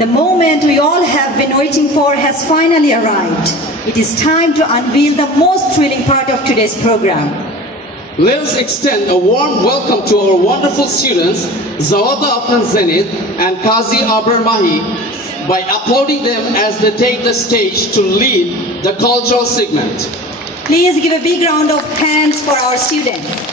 The moment we all have been waiting for has finally arrived. It is time to unveil the most thrilling part of today's program. Let us extend a warm welcome to our wonderful students, Zawada Afnan Zenit and Kazi Abrar Mahi, by applauding them as they take the stage to lead the cultural segment. Please give a big round of hands for our students.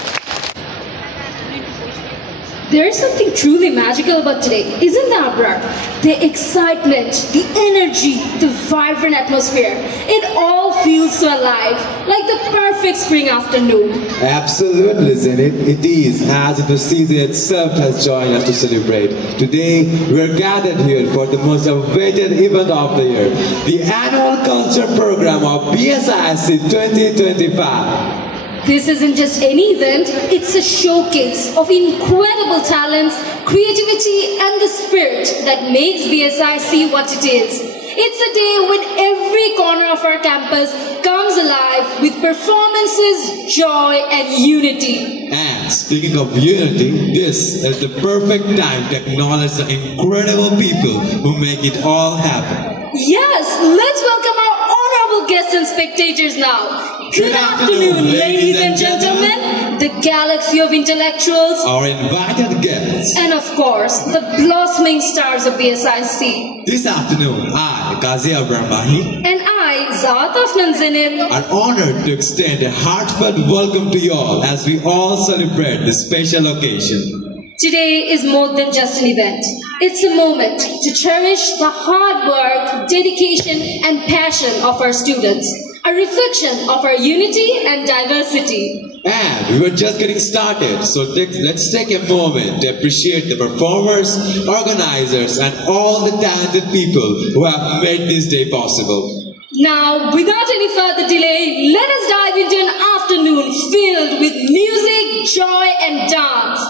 There is something truly magical about today, isn't there, Abrar? The excitement, the energy, the vibrant atmosphere. It all feels so alive, like the perfect spring afternoon. Absolutely, Zenit. It is, as if the season itself has joined us to celebrate. Today, we are gathered here for the most awaited event of the year, the annual culture program of BSISC 2025. This isn't just any event, it's a showcase of incredible talents, creativity and the spirit that makes BSISC what it is. It's a day when every corner of our campus comes alive with performances, joy and unity. And speaking of unity, this is the perfect time to acknowledge the incredible people who make it all happen. Yes, let's welcome our honorable guests and spectators now. Good afternoon, ladies and gentlemen, the galaxy of intellectuals, our invited guests, and of course, the blossoming stars of BSISC. This afternoon, I, Kazi Abrar Mahi, and I, I, Zawad Afnan Zenit, are honored to extend a heartfelt welcome to you all as we all celebrate this special occasion. Today is more than just an event. It's a moment to cherish the hard work, dedication, and passion of our students, a reflection of our unity and diversity. And we were just getting started, so let's take a moment to appreciate the performers, organizers, and all the talented people who have made this day possible. Now, without any further delay, let us dive into an afternoon filled with music, joy, and dance.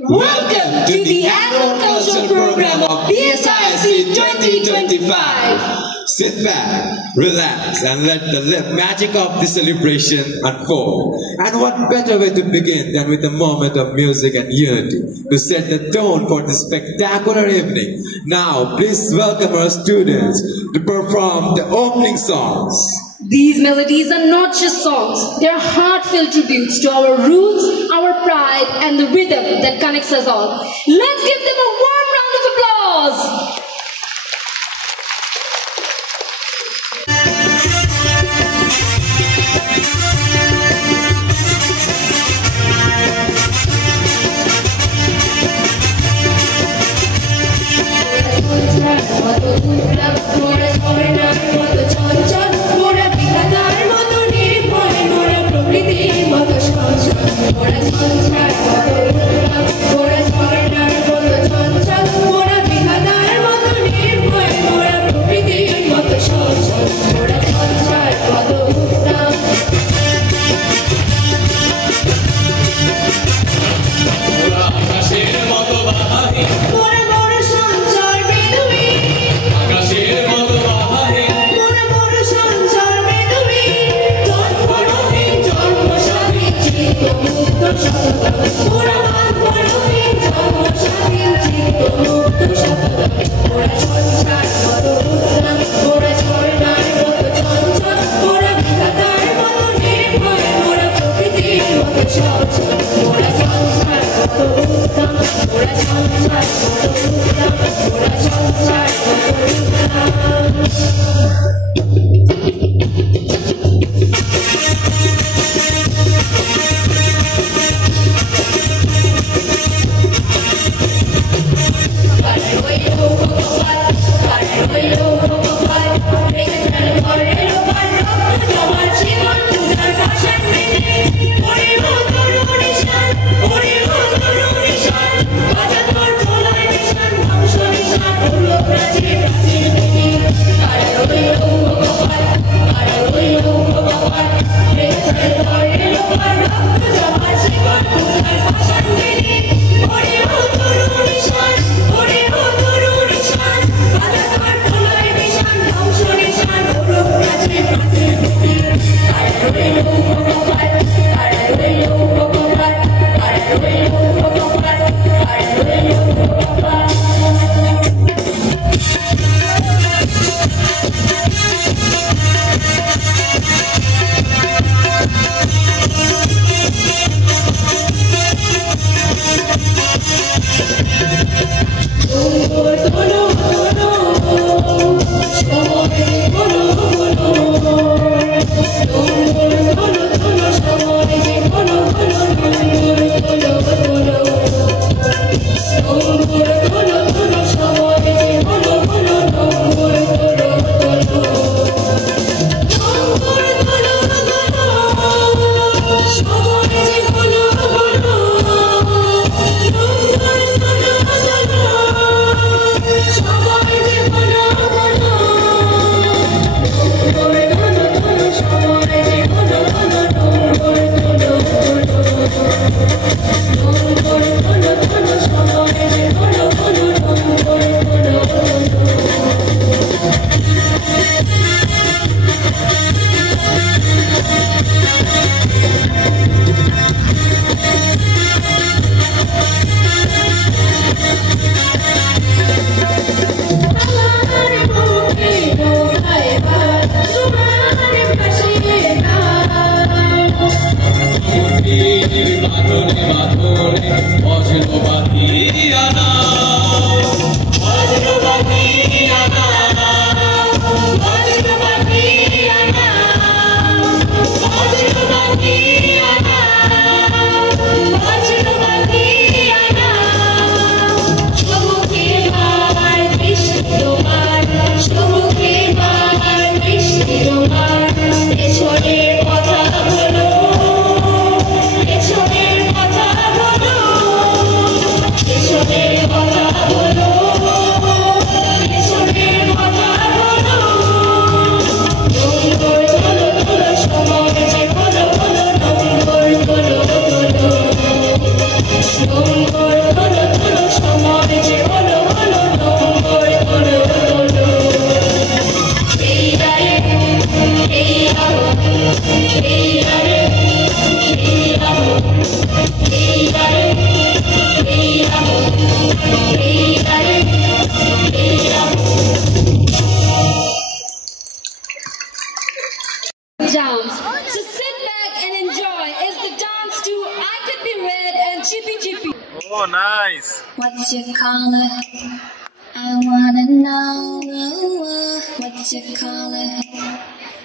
Welcome to the annual cultural program of BSIC 2025. Sit back, relax, and let the magic of the celebration unfold. And what better way to begin than with a moment of music and unity to set the tone for this spectacular evening. Now, please welcome our students to perform the opening songs. These melodies are not just songs, they are heartfelt tributes to our roots, our pride, and the rhythm that connects us all. Let's give them a warm round of applause. Mora What's your color? I wanna know. What's your color?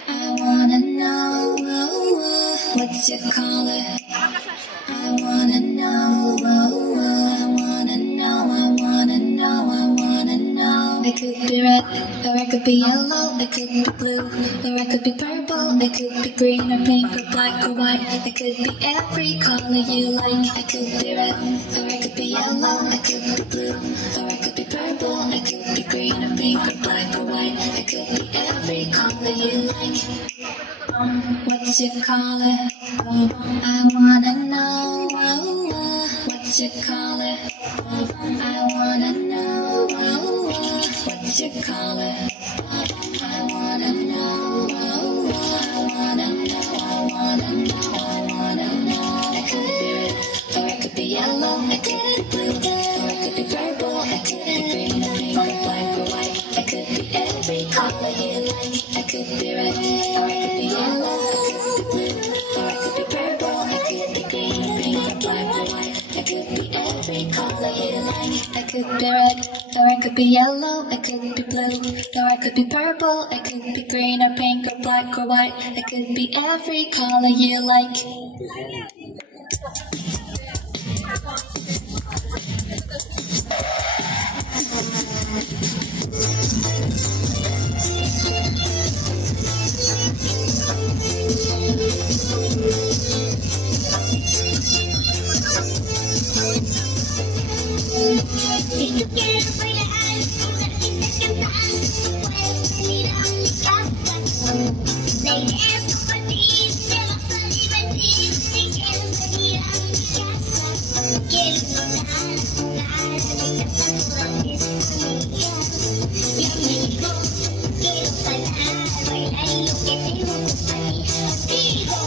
I wanna know. What's your color? I wanna know. I wanna know. I wanna know. I wanna know. It could be red, or it could be yellow. It could be blue, or it could be purple. It could be green or pink or black or white. It could be every color you like. It could be red, or it could be yellow. It could be blue, or it could be purple. It could be green or pink or black or white. It could be every color you like. What's your color? I wanna know. What's your color? I wanna know. What's your color? I wanna know. I wanna know. I wanna know. I wanna know. It could be red, or it could be yellow. It could be blue, or it could be purple. It could be green or pink or black or white. It could be every color you like. It could be red, or it could be yellow. It could be blue, or it could be purple. It could be green or pink or black or white. It could be every color you like. It could be red, or it could be yellow. It could be blue, or it could be purple. It could be green or pink or black or white. It could be every color you like. Si tú quieres bailar, necesitas cantar, puedes venir a mi casa. La idea es compartir, te vas a divertir. Si quieres venir a mi casa, quiero jugar de casa con mis amigas y amigos. Quiero saltar, bailar y lo que tengo compartir contigo.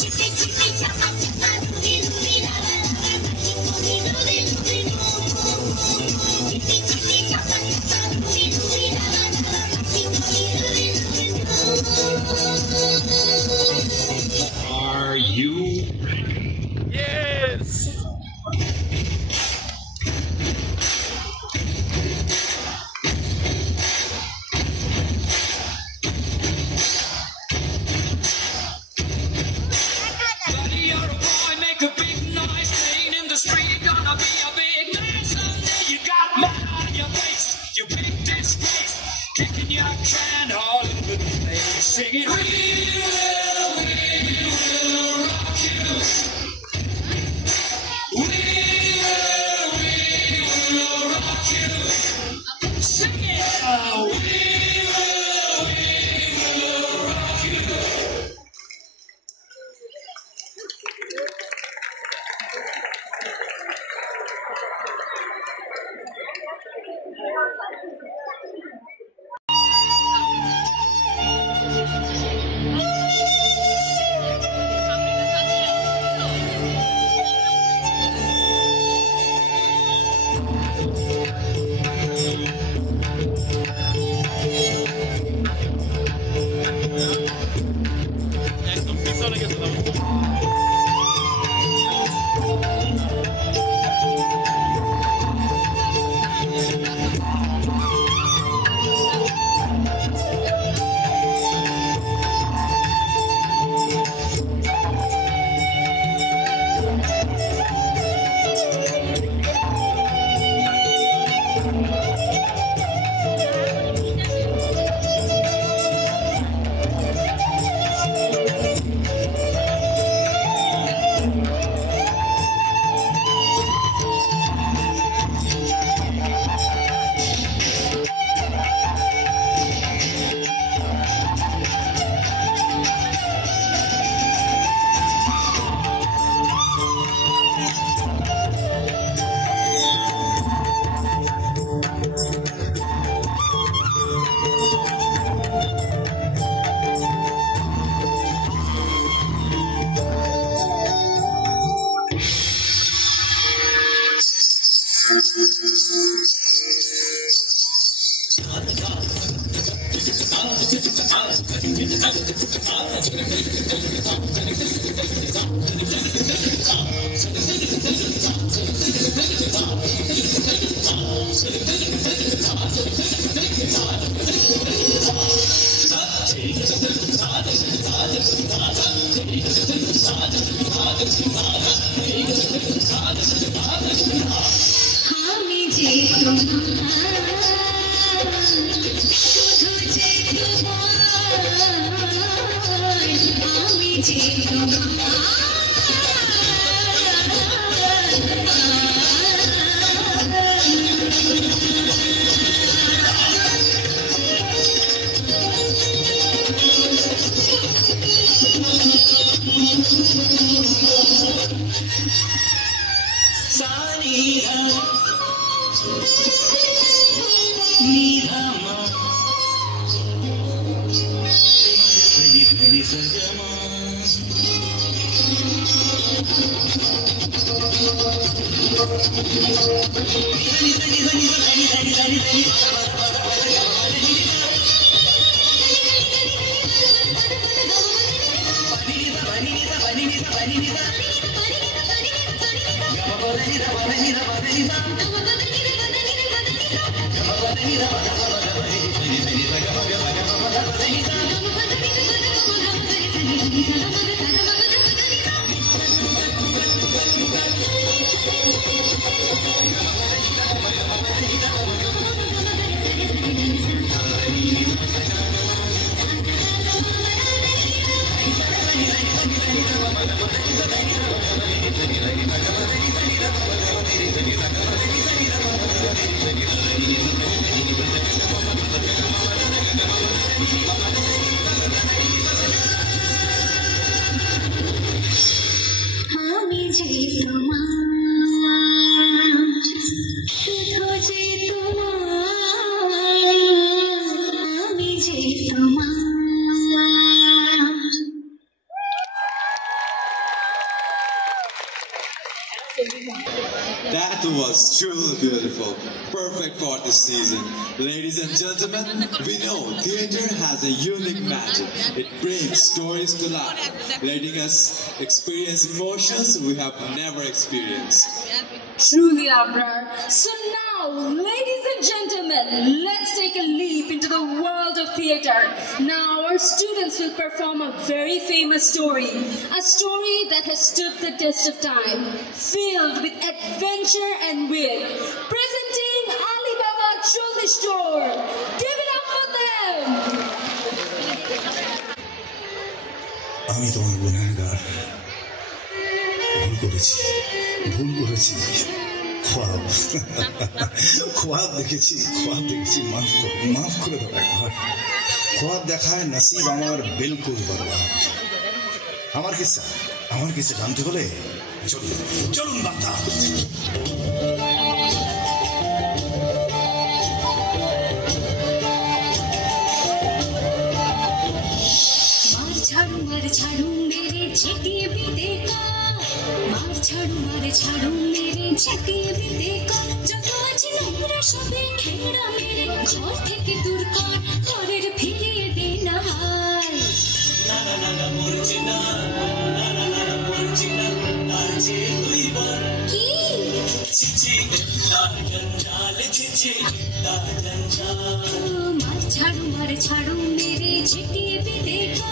Chipi, chipi, chapa, chapa, rubi, rubi, la, la, la. Are you ready? Yes! Buddy, you're a boy, make a big noise, playing in the street, gonna be a big man someday. You got mud on your face, you picked this place, kicking your can all over the place, singing, we will rock you. We will rock you. Sing it! We will rock you. That was truly beautiful, perfect for this season. Ladies and gentlemen, we know theater has a unique magic. It brings stories to life, letting us experience emotions we have never experienced. Truly, Abrar. So now, ladies and gentlemen, let's take a leap into the world of theater. Now, our students will perform a very famous story. A story that has stood the test of time, filled with adventure and wit. Presenting Alibaba Jewelry Store. Give it up for them! আমি তোমার গুনাহগার ভুল করেছি খ্বাব দেখেছি মাফ করে দাও একবার খ্বাব দেখায় নসিব আমার বিলকুল বরবাদ আমার কিসে জানতে হলে চলুন বার্তা मार झाड़ू मेरे छटिए भी देखा मार झाड़ू मेरे छटिए भी देखा जगह আছে নোংরা সবে খেড়া মেরে ঘর থেকে দূর কর ঘরের ফিরিয়ে দে না হায় না মরছি না আর যে তুই বল কি চিচি জঞ্জাল চিচি জঞ্জাল मार झाड़ू मेरे छटिए भी देखा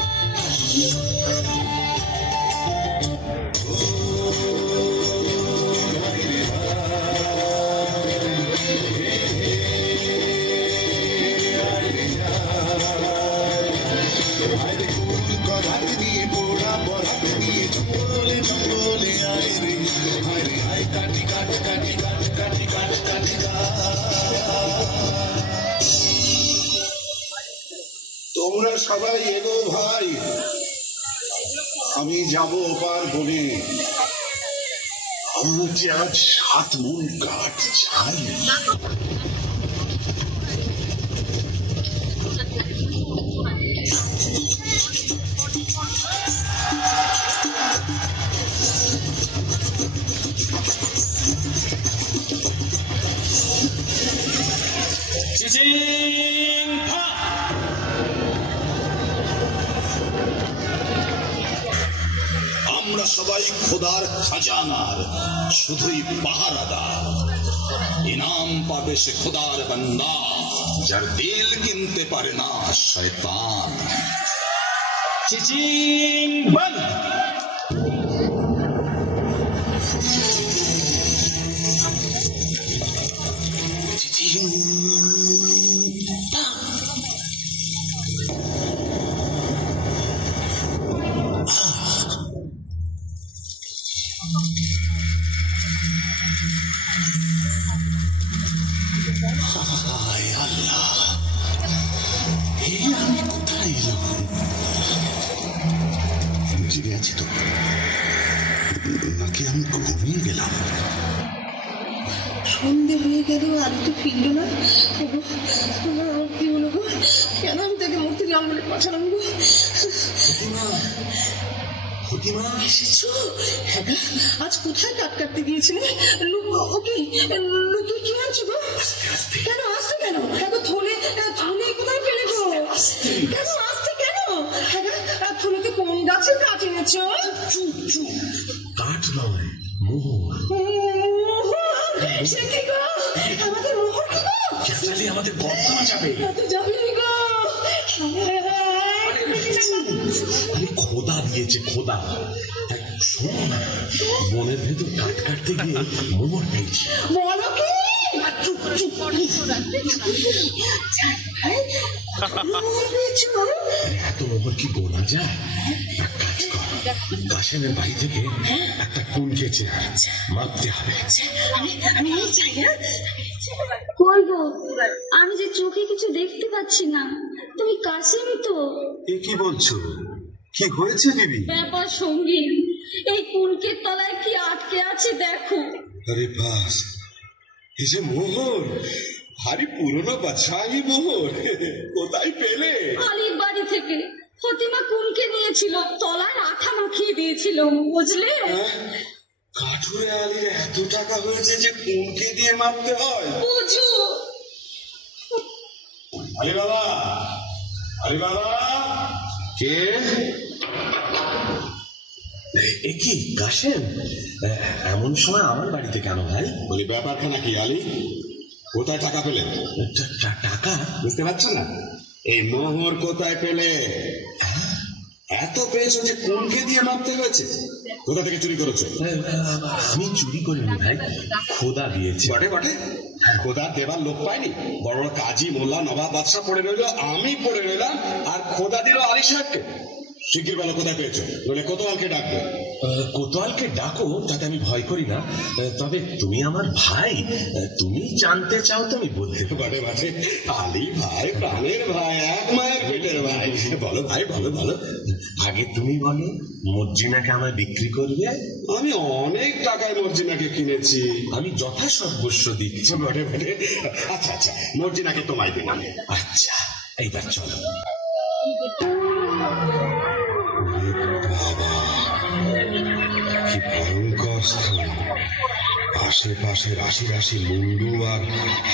তোমরা সবাই এগো ভাই আমি যাব ওপার বনে আমার যে আজ 7 মণ কাঠ চাই আমরা সবাই খোদার খাজানার শুধুই পাহারাদার। ইনাম পাবে সে খোদার বান্দা, যার দিল কিনতে পারে না শয়তান। চিচিং বন্ধ। চিচিং হায় আল্লাহ, এই আমি কোথায় এলাম? জেগে আছি তো, নাকি আমি ঘুমিয়ে গেলাম? সন্ধে হয়ে গেলেও আলী তো ফিরল না। কি হলো গো? কেন আমি তাকে মূর্তির আঙ্গুলে পাঠালাম গো? এসেছো? হ্যাঁ, আজ কোথায় কাট কাটতে গিয়েছিলে? ওকে লুকিয়ে কি আনছো গো? কেন আসতে কেন? এখন থলে কোথায় ফেলে গো? কেন আসতে কেন? হ্যাঁ, থলেতে কোন গাছের কাঠ এনেছো? চুপ, কাঠ নয়, মোহর। সে কি গো? আমাদের মোহর কি গো? চেঁচালি আমাদের বদনাম যাবে। যাবেনি গো। আরে খোদা দিয়েছে, খোদা। শোনো না, মনের ভেতর কাট কাটতে গিয়ে মোহর পেয়েছি। বলো কি? এত মোহর কি গোনা যায়? এক কাজ কর, কাশেমের বাড়ি থেকে একটা কুন খেয়েছে, মাপতে হবে। আমি চাই না। কই গো, আমি যে চোখে কিছু দেখতে পাচ্ছি না। তুমি কাশিম তো? এ কি বলছো? কি হয়েছে দিদি? ব্যাপার সঙ্গীন, এই কুলকের তলায় কি আটকে আছে দেখো। আরে বাস, এই যে মোহর, ভারী পুরনো বাদশাহী মোহর। কোথায় পেলে? আলীর বাড়ি থেকে। ফতিমা কুলকে নিয়েছিল, তলায় আঠা মাখিয়ে দিয়েছিল, বুঝলে? কাঠুরে আলীর এত টাকা হয়েছে যে কুনকে দিয়ে মারতে হয়? বুঝু। আলী বাবা, আলী বাবা। কে? এ কি কাশেম, এমন সময় আমার বাড়িতে কেন ভাই? বলি ব্যাপারখানা কি আলী? কোথায় টাকা পেলে? টাকা বুঝতে পারছো না? এই মোহর কোথায় পেলে? এত পেয়েছো যে কোনকে দিয়ে মাপতে হয়েছে? কোথা থেকে চুরি করেছো? আমি চুরি করিনি ভাই, খোদা দিয়েছে। বটে, খোদা দেবার লোক পাইনি। বড় বড় কাজী, মোল্লা, নবাব, বাদশা পড়ে রইল, আমি পড়ে রইলাম, আর খোদা দিল আলী সাহেবকে। শিগগির বলো কোথায় পেয়েছো, বলে কোতোয়ালকে ডাকবে। কোতোয়ালকে ডাকো, তাতে আমি ভয় করি না। তবে তুমি আমার ভাই, তুমি জানতে চাও তো আমি বলতে। বটে আলী ভাই, প্রাণের ভাই, এক মায়ের পেটের ভাই। বলো ভাই, বলো। আগে তুমি বলো, মর্জিনাকে আমায় বিক্রি করবে? আমি অনেক টাকায় মর্জিনাকে কিনেছি, আমি যথাসর্বস্ব দিচ্ছি। বটে আচ্ছা, মর্জিনাকে তোমায় দিলাম। আচ্ছা, এইবার চলো। বাবা, কি ভয়ঙ্কর স্থান! আশেপাশে রাশি মুন্ডু আর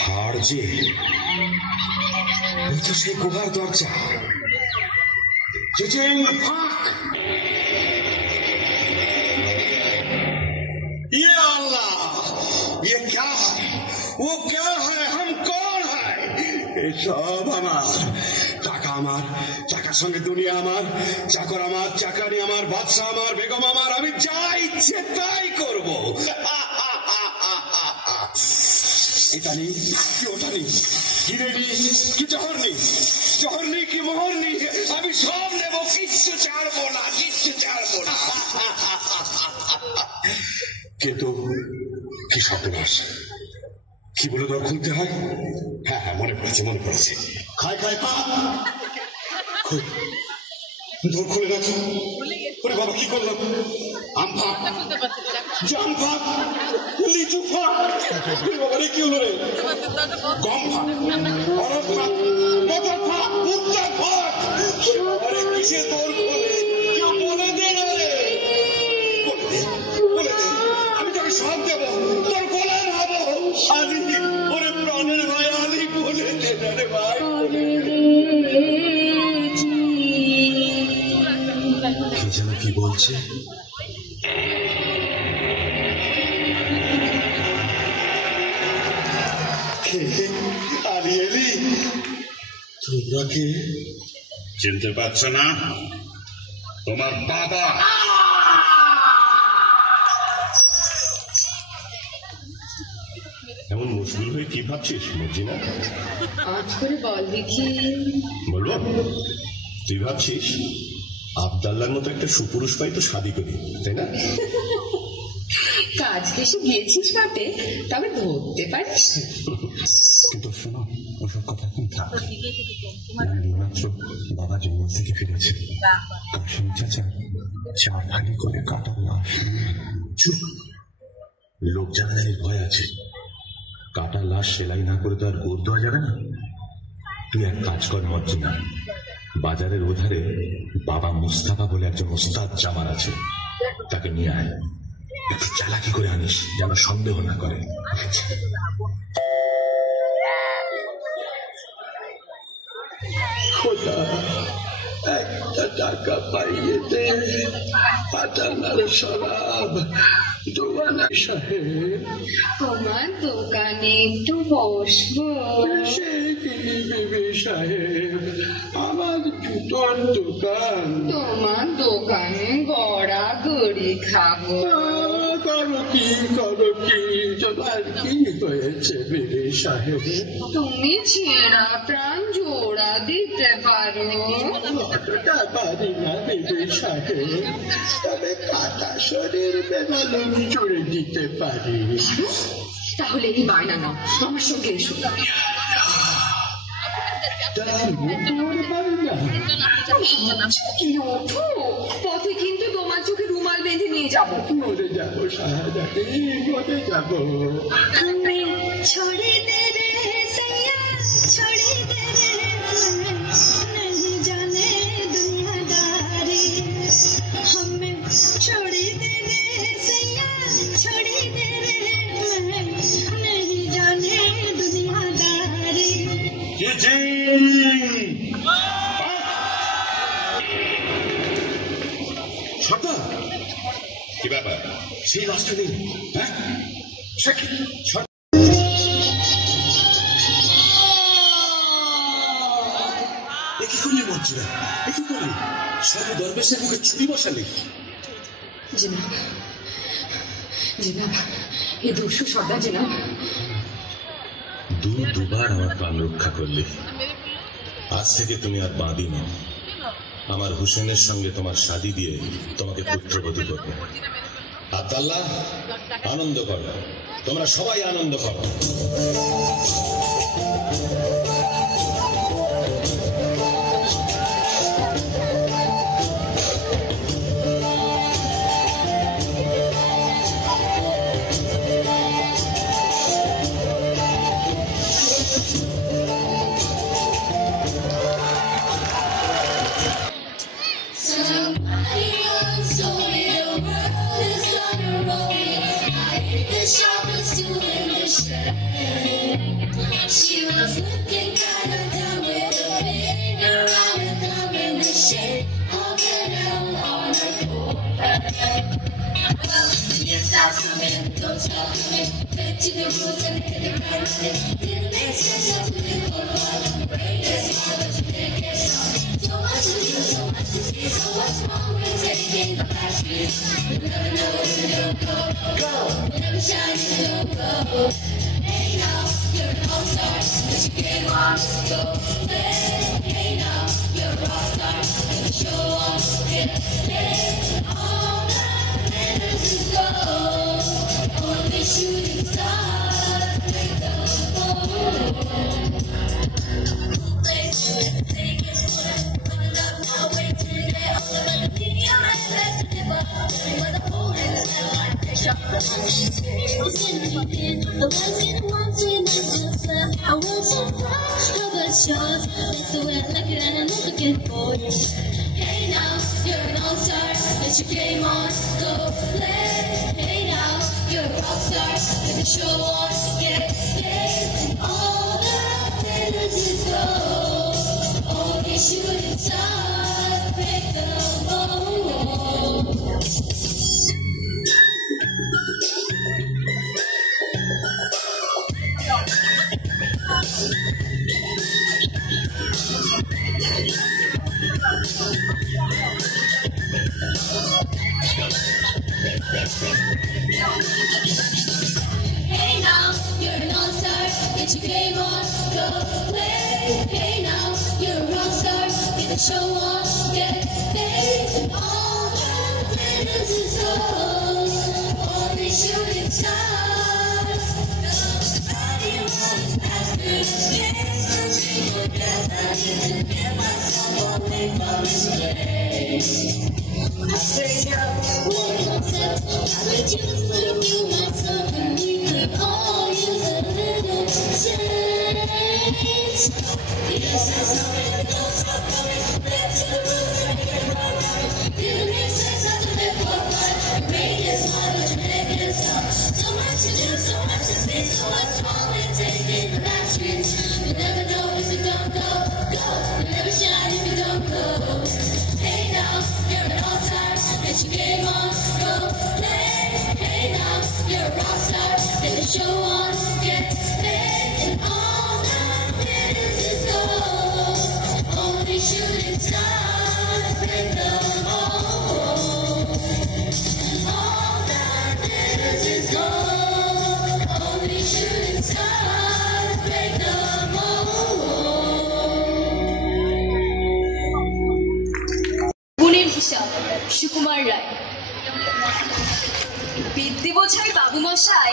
হাড় যে। ওই তো সেই গুহার দরজা। ये अल्लाह, ये क्या है? वो क्या है? हम कौन है? সব আমার টাকা, আমার টাকার সঙ্গে দুনিয়া আমার, চাকর আমার, চাকরানি আমার, বাদশা আমার, বেগম আমার, আমি যা ইচ্ছে তাই করব। এটা নেই কি ওটা নেই, কি রেডি কি জহর নেই কি মোহর নেই, আমি সব নেব, কিচ্ছু ছাড়বো না। কিন্তু কি সর্বনাশ, কি বলে দর খুলতে হয়? হ্যাঁ, মনে পড়েছে। খায় পা দর খুলে রাখো। ওরে বাবা, কি করলাম? আম ফাঁক, জাম ফাঁক, লিচু ফাঁক। বাবা রে, কি হলো রে? গম ফাঁক, অরব ফাঁক, মটর ফাঁক, উত্তর ফাঁক। আরে কিসে দর খুলে? কেউ বলে দে না রে, বলে দে। আমি তোকে সব দেবো, তোর গোলাম হবো। আলী, ওরে প্রাণের ভাই আলী, বলে দে না রে ভাই, বলে দে। কি যেন কি বলছে? আরিয়েলি তোমরা কে? চিনতে পারছো না? তোমার বাবা। এমন মুশকিল হয়ে কি ভাবছিস মর্জিনা? আজ করে বল দেখি। বলবো? তুই ভাবছিস আবদাল্লার মতো একটা সুপুরুষ পাই তো শাদি করি, তাই না? কাজ কেসে গিয়েছিস বটে, তবে ধরতে পারিস। কিন্তু শোনো, ওসব কথা এখন থাক। মাত্র বাবা জঙ্গল থেকে ফিরেছে। কাশিম চাচা চা ফালি করে কাটার লাশ চুপ। লোক জানাজানির ভয় আছে। কাটার লাশ সেলাই না করে তো আর গোদ দেওয়া যাবে না। তুই এক কাজ কর মর্জিনা, বাজারের ওধারে বাবা মুস্তাফা বলে একজন ওস্তাদ জামার আছে, তাকে নিয়ে আয়। একটু চালাকি করে আনিস যেন সন্দেহ না করে। খোদা, একটা টাকা পাইয়ে দে, পাটানার শরাব দোয়ানা সাহেব। তোমার দোকানে একটু বসবো? সে তিনি বিবি সাহেব, আমার জুতোর দোকান। তোমার দোকানে গড়া গড়ি খাবো। করো কি তোমার কি হয়েছে বিবি সাহেব? তুমি ছেঁড়া প্রাণ জোড়া দিতে পারো? অতটা পারি না বিবি সাহেব, তবে কাটা শরীর বেমালুম জুড়ে দিতে পারি। তাহলে এই বায়না নাও, আমার সঙ্গে এসো। ওঠো, পথে কিন্তু তোমার চোখে রুমাল বেঁধে নিয়ে যাবো। মরে যাবো শাহজাদি, মরে যাবো। हमें छोड़ दे रे सैया, छोड़ दे रे, नहीं जाने दुनियादारी। हमें छोड़ दे रे सैया, छोड़ दे रे, नहीं जाने दुनियादारी। সর্দার, কি ব্যাপার? সেই লাশটা নেই? হ্যাঁ, কি করলি মর্জিনা? কি করলি? সব দরবেশের মুখে ছুরি বসালি? জিনাব, এ দস্যু সর্দার জিনাব। দুবার আমার প্রাণ রক্ষা করলি। আজ থেকে তুমি আর বাঁধি নও। আমার হুসেনের সঙ্গে তোমার শাদী দিয়ে তোমাকে পুত্রবধূ করবো। আব্দাল্লাহ, আনন্দ করো, তোমরা সবাই আনন্দ করো। She was looking kind of down with a finger on her thumb in the shape of an L on her forehead. Well, you stop coming, don't stop coming. Back to the rules and hit the ground running. Didn't make sense to the cold heart. Break this heart, but you didn't get some. So much to do, so much to see. So what's wrong with taking the back streets? You never know when you don't go. You never shine, you don't go. Hey now, you're an all-star, but you came on to go play. Hey now, you're a rock star, and the show on get lit. All that matters is gold. Only shooting stars break the mold. Place everything is good. Coming up now, wait till you get all of the media and let's live up. With a hole in the cell like pressure. The ones in wanting is just that I want some fun. How about yours? That's the way I like it and I'm looking for you. Hey now, you're an all-star, but you came on, go play. Hey now, you're a rock star, with the show on, get paid. All that matters is gold. Only shooting stars break the mold. Hey now, you're an all-star. Get your game on, go play. Hey now, you're a rock star. Get the show on, get paid. All that glitters is gold. Only shooting stars. Nobody wants masters. Yes, I guess I need to get myself away from this place. I say no, one concept. I let you slip you myself, and we could all use a little change. Yes, I saw it, don't stop going. Back to the roots and get it right. Didn't make sense how to live for fun. Your brain is smart, but your neck is tough. So much to do, so much to see, so much wrong with taking the last streets. You never know if you don't go, go. You never shine if you don't go. Hey now, you're an all-star. Get your game on, go play. Hey now, you're a rock star. Get the show on, get paid. And all that glitters is gold. Only shooting stars break the mold. All that glitters is gold. Only shooting stars break the mold. গুণের হিসাব সুকুমার রায়। বিদ্যে বোঝাই বাবু মশাই,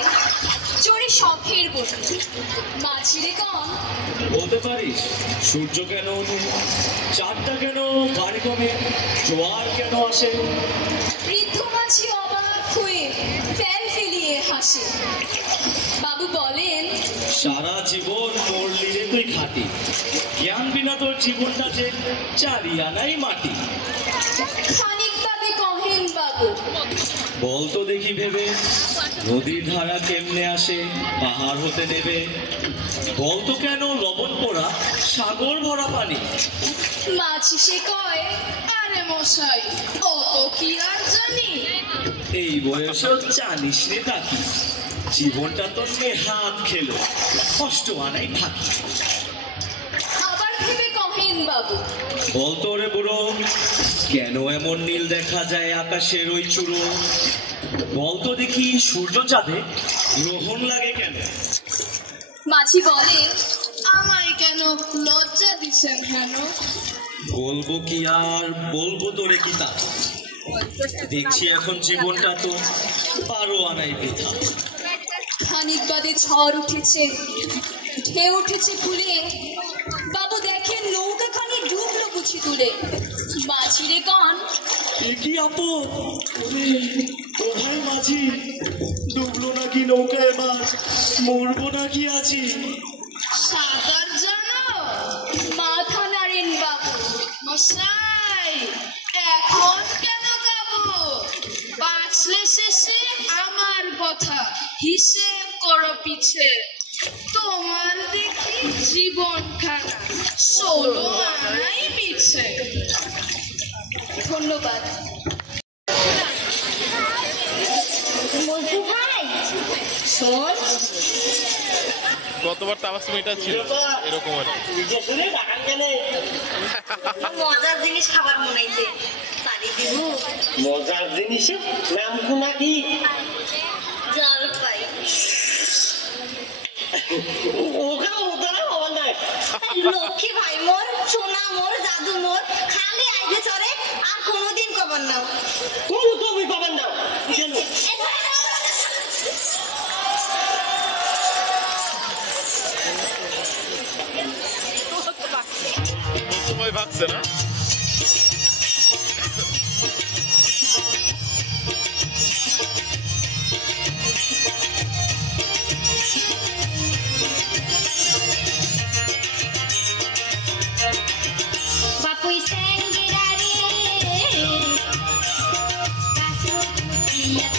চোরে শখের বসে মাছিরে কম। বলতে পারিস সূর্য কেন ওঠে, চাঁদটা কেন বাড়ি কমে, জোয়ার কেন আসে? বৃদ্ধ মাছি অবাক হয়ে ফেল ফেলিয়ে হাসে। বাবু বলেন, সারা জীবন মরলি রে তুই খাটি, জ্ঞান বিনা তোর জীবনটা যে চারিয়ানাই মাটি। খানিক বাদে কহেন বাবু, বলতো দেখি ভেবে নদীর ধারা কেমনে আসে পাহাড় হতে নেবে, বলতো কেন লবণ পোড়া সাগর ভরা পানি। মাছি সে কয়, আরে মশাই ও তো কি আর জানি। এই বয়সেও জানিস রে তাকি, জীবনটা তোর হাত খেলো কষ্ট আনাই থাকি। আবার ভেবে কহেন বাবু, বলতো রে বুড়ো কেন এমন নীল দেখা যায় আকাশের ওই চূড়ো, বলতো দেখি সূর্য চাঁদে গ্রহণ লাগে কেন। মাছি বলে, আমায় কেন লজ্জা দিচ্ছেন কেন। বলবো কি আর বলবো তোরে কি তা, দেখছি এখন জীবনটা তো পারো আনাই বৃথা। খানিক বাদে ঝড় উঠেছে, ঢেউ উঠেছে ফুলে। বাবু দেখেন নৌকাখানি ডুবলো বুঝি তুলে। মাঝিরে কন, কি আপদ ও ভাই মাঝি, ডুবলো নাকি নৌকা এবার, মরবো নাকি আছি। সাগর জানো, মাথা নাড়েন বাবু। মশাই এখন কেন গাবো, বাঁচলে শেষে আমার কথা হিসেব করো পিছে। তোমার দেখি জীবন খানা 16 আনাই পিছে। ধন্যবাদ। মজু ভাই শোন, গতবার তো আমার সময়টা ছিল এরকম আর মজার জিনিস খাবার মনে হইছে, পানি দিব। মজার জিনিসে নাম কোনা কি? জলপাই। ওখানে উদারা হওয়া নাই। লক্ষ্মী ভাই মোর, সোনা মোর, জাদু মোর, খালি আইতে চরে আর কোনোদিন কবার নাও। কোন তুমি কবার নাও কেন? সময় ভাগছে না। Yeah.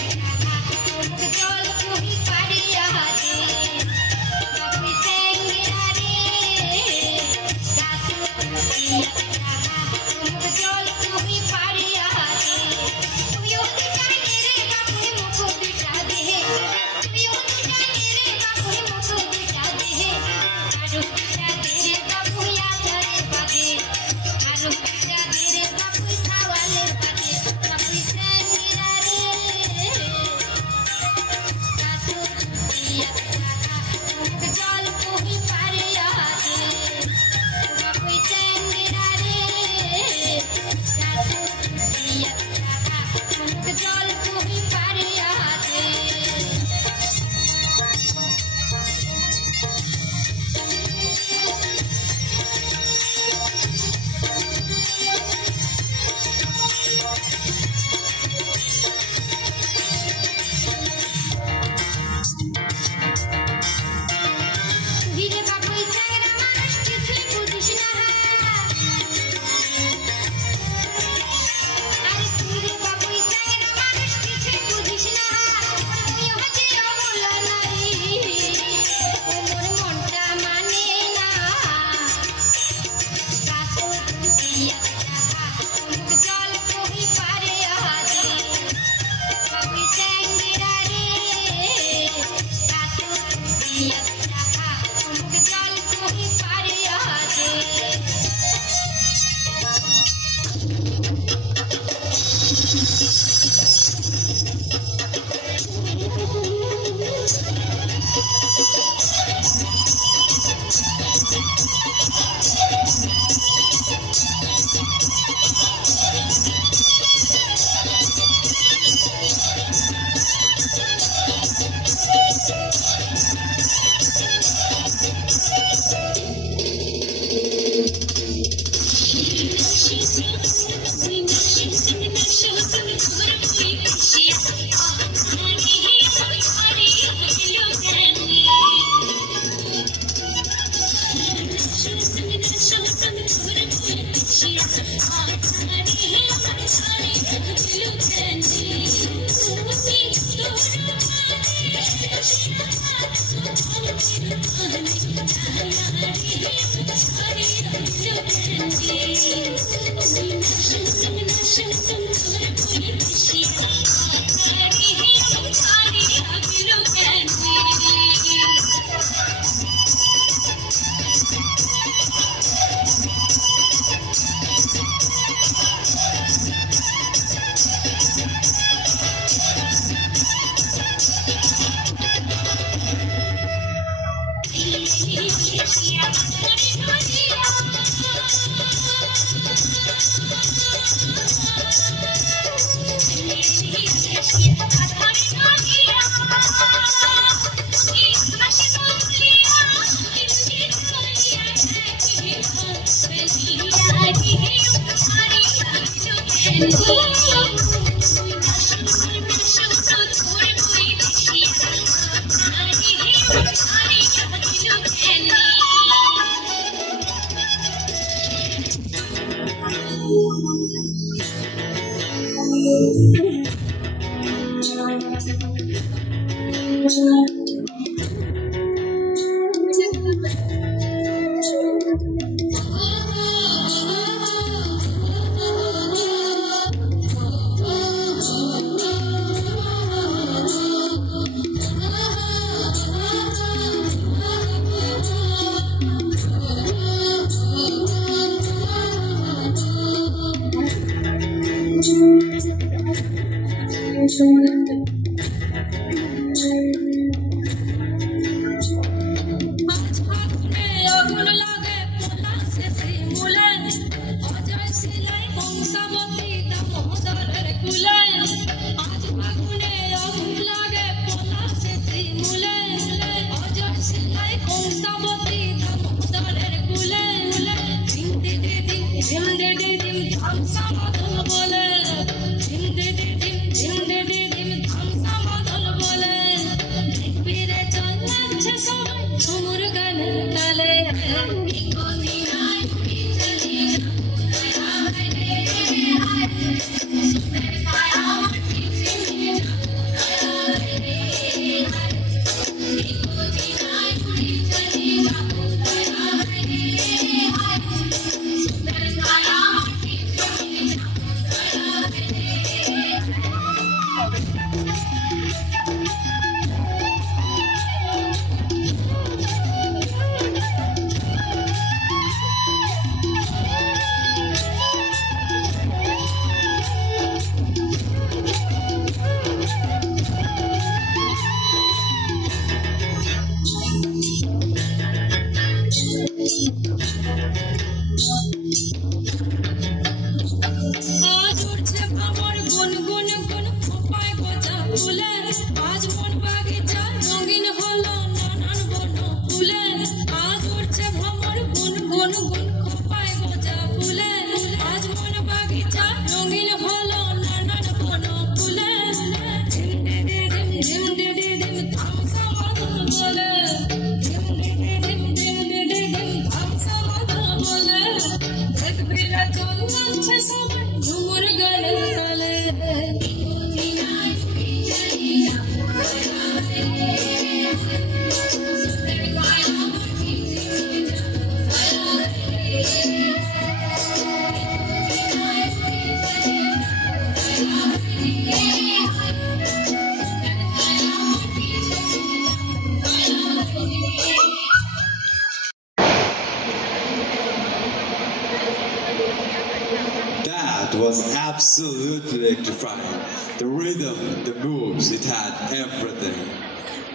That was absolutely electrifying. The rhythm, the moves, it had everything.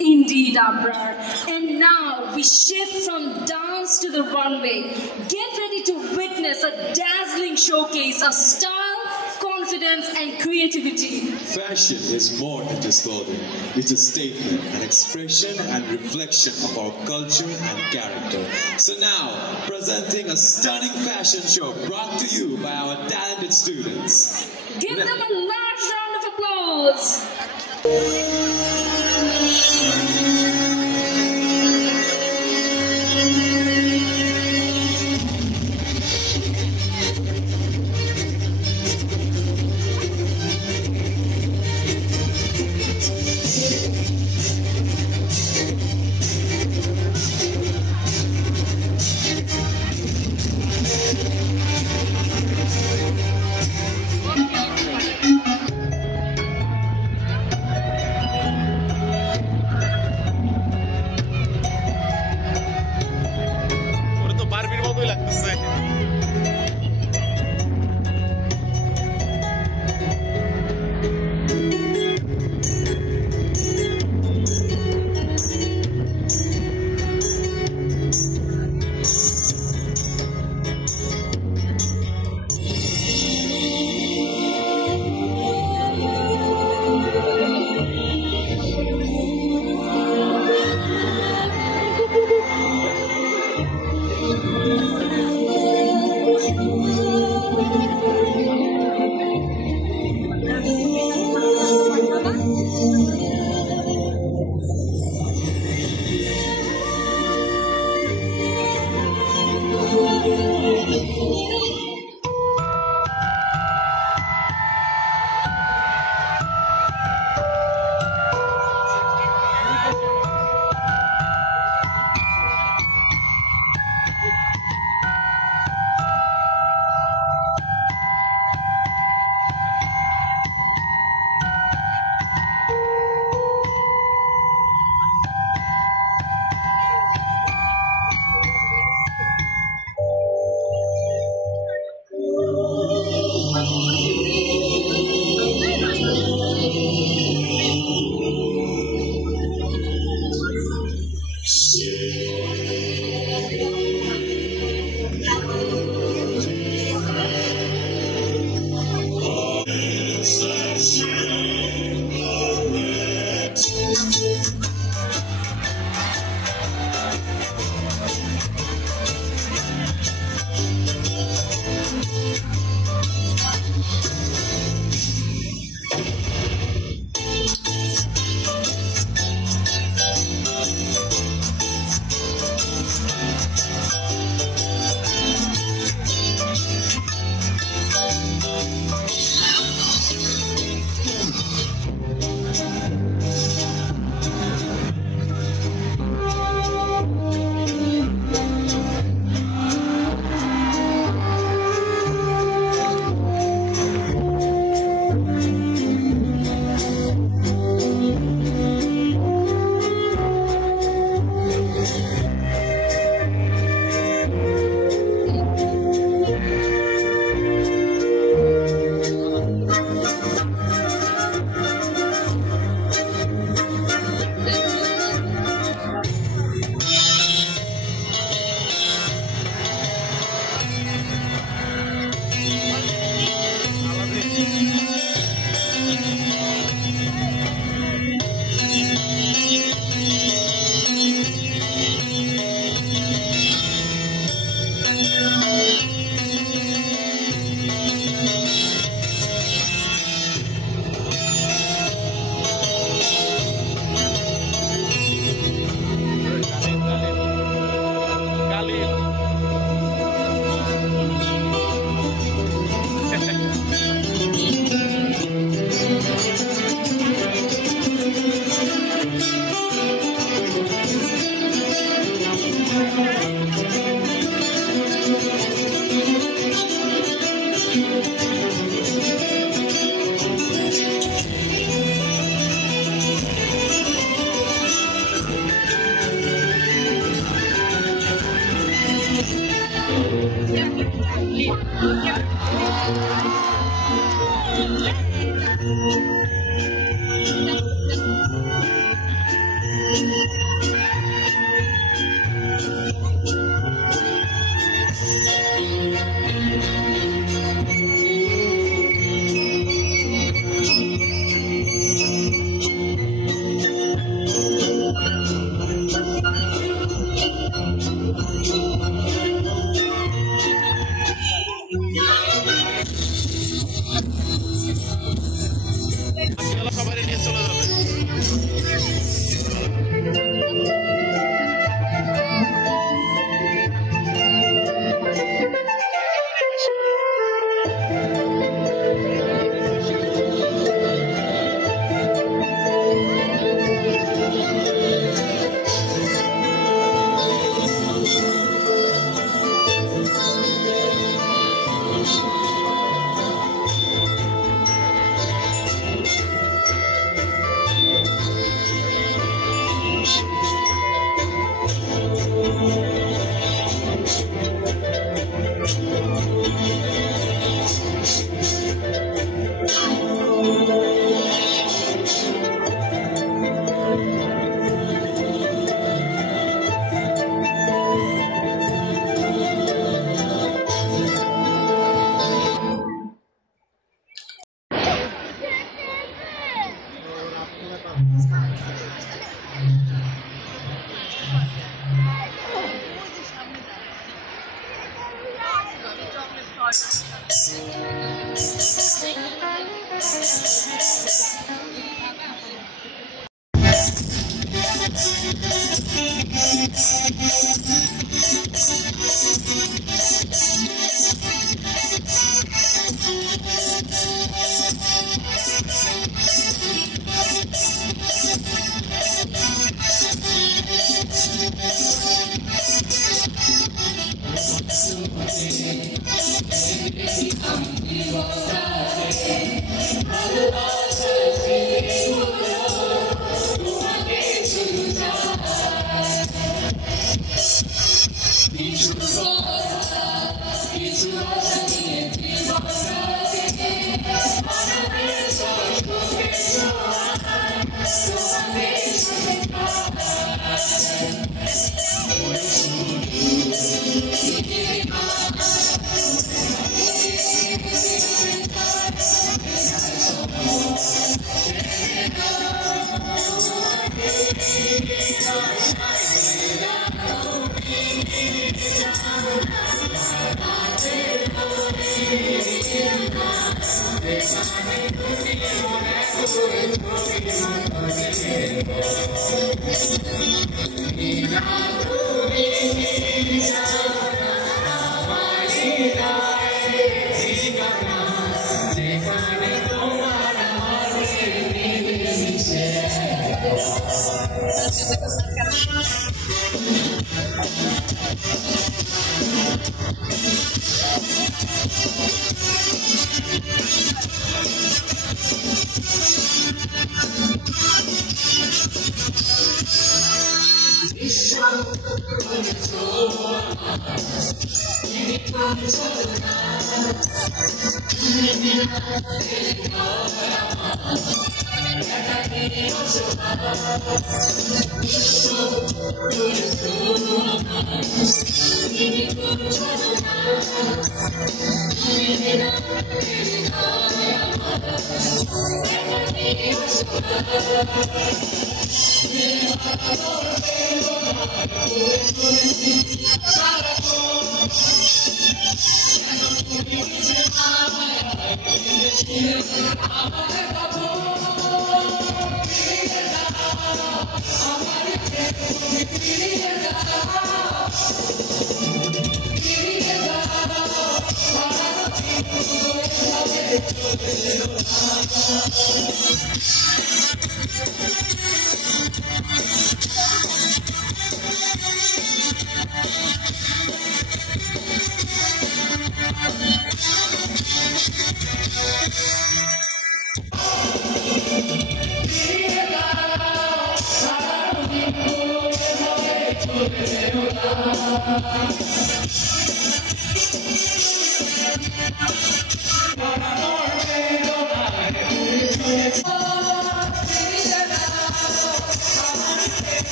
Indeed, Abrar. And now we shift from dance to the runway. Get ready to witness a dazzling showcase of style, confidence, and creativity. Fashion is more than just clothing. It's a statement, an expression and reflection of our culture and character. So now, presenting a stunning fashion show brought to you by our talented students. Give them a large round of applause.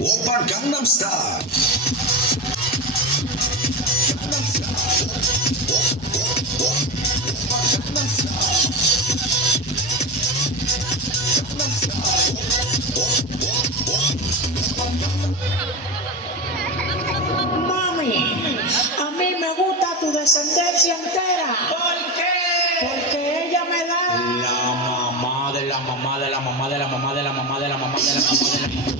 Oppa Gangnam Style. Mami, a mí me gusta tu descendencia entera. ¿Por qué? Porque ella me da la mamá de la mamá de la mamá de la mamá de la mamá de la mamá de la mamá de la mamá de